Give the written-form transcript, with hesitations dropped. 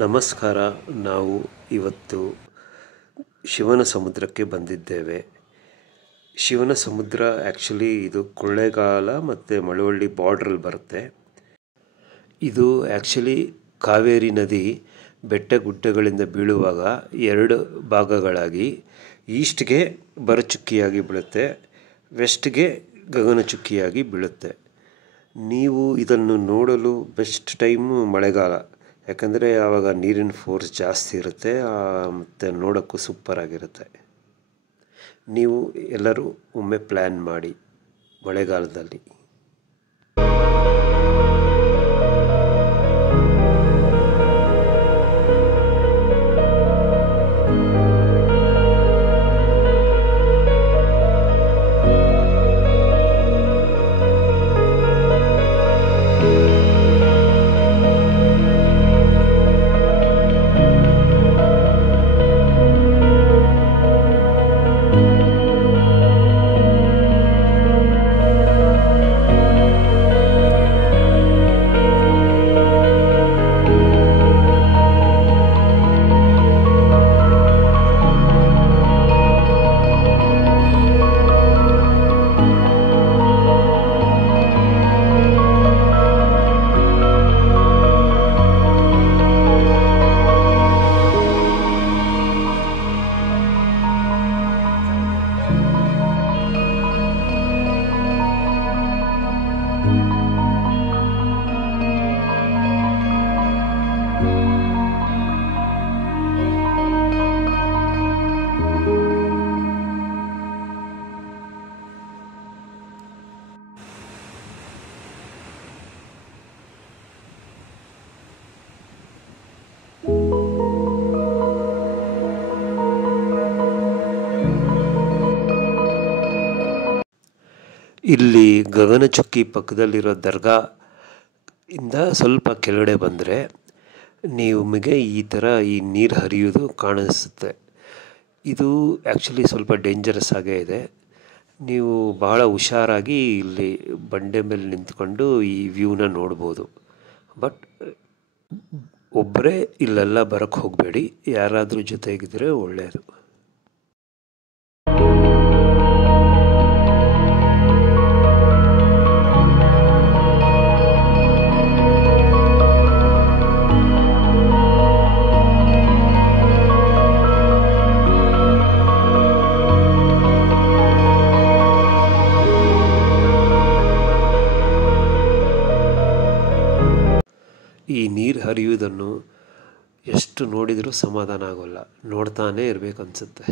ನಮಸ್ಕಾರ. ನಾವು ಇವತ್ತು ಶಿವನ ಸಮುದ್ರಕ್ಕೆ ಬಂದಿದ್ದೇವೆ. ಶಿವನ ಸಮುದ್ರ ಆ್ಯಕ್ಚುಲಿ ಇದು ಕೊಳ್ಳೇಗಾಲ ಮತ್ತು ಮಳವಳ್ಳಿ ಬಾರ್ಡ್ರಲ್ಲಿ ಬರುತ್ತೆ. ಇದು ಆ್ಯಕ್ಚುಲಿ ಕಾವೇರಿ ನದಿ ಬೆಟ್ಟ ಗುಡ್ಡಗಳಿಂದ ಬೀಳುವಾಗ ಎರಡು ಭಾಗಗಳಾಗಿ ಈಸ್ಟ್ಗೆ ಭರಚುಕ್ಕಿಯಾಗಿ ಬೀಳುತ್ತೆ, ವೆಸ್ಟ್ಗೆ ಗಗನಚುಕ್ಕಿಯಾಗಿ ಬೀಳುತ್ತೆ. ನೀವು ಇದನ್ನು ನೋಡಲು ಬೆಸ್ಟ್ ಟೈಮು ಮಳೆಗಾಲ, ಯಾಕಂದರೆ ಆವಾಗ ನೀರಿನ ಫೋರ್ಸ್ ಜಾಸ್ತಿ ಇರುತ್ತೆ ಮತ್ತು ನೋಡೋಕ್ಕೂ ಸೂಪರಾಗಿರುತ್ತೆ. ನೀವು ಎಲ್ಲರೂ ಒಮ್ಮೆ ಪ್ಲ್ಯಾನ್ ಮಾಡಿ ಮಳೆಗಾಲದಲ್ಲಿ. ಇಲ್ಲಿ ಗಗನಚುಕ್ಕಿ ಪಕ್ಕದಲ್ಲಿರೋ ದರ್ಗಾ ಇಂದ ಸ್ವಲ್ಪ ಕೆಳಗಡೆ ಬಂದರೆ ನಿಮಗೆ ಈ ಥರ ಈ ನೀರು ಹರಿಯೋದು ಕಾಣಿಸುತ್ತೆ. ಇದು ಆ್ಯಕ್ಚುಲಿ ಸ್ವಲ್ಪ ಡೇಂಜರಸ್ ಆಗೇ ಇದೆ. ನೀವು ಭಾಳ ಹುಷಾರಾಗಿ ಇಲ್ಲಿ ಬಂಡೆ ಮೇಲೆ ನಿಂತ್ಕೊಂಡು ಈ ವ್ಯೂನ ನೋಡ್ಬೋದು. ಬಟ್ ಒಬ್ಬರೇ ಇಲ್ಲೆಲ್ಲ ಬರೋಕ್ಕೆ ಹೋಗಬೇಡಿ, ಯಾರಾದರೂ ಜೊತೆಗಿದ್ರೆ ಒಳ್ಳೆಯದು. ಈ ನೀರು ಹರಿಯುವುದನ್ನು ಎಷ್ಟು ನೋಡಿದರೂ ಸಮಾಧಾನ ಆಗೋಲ್ಲ, ನೋಡ್ತಾನೇ ಇರಬೇಕನ್ಸುತ್ತೆ.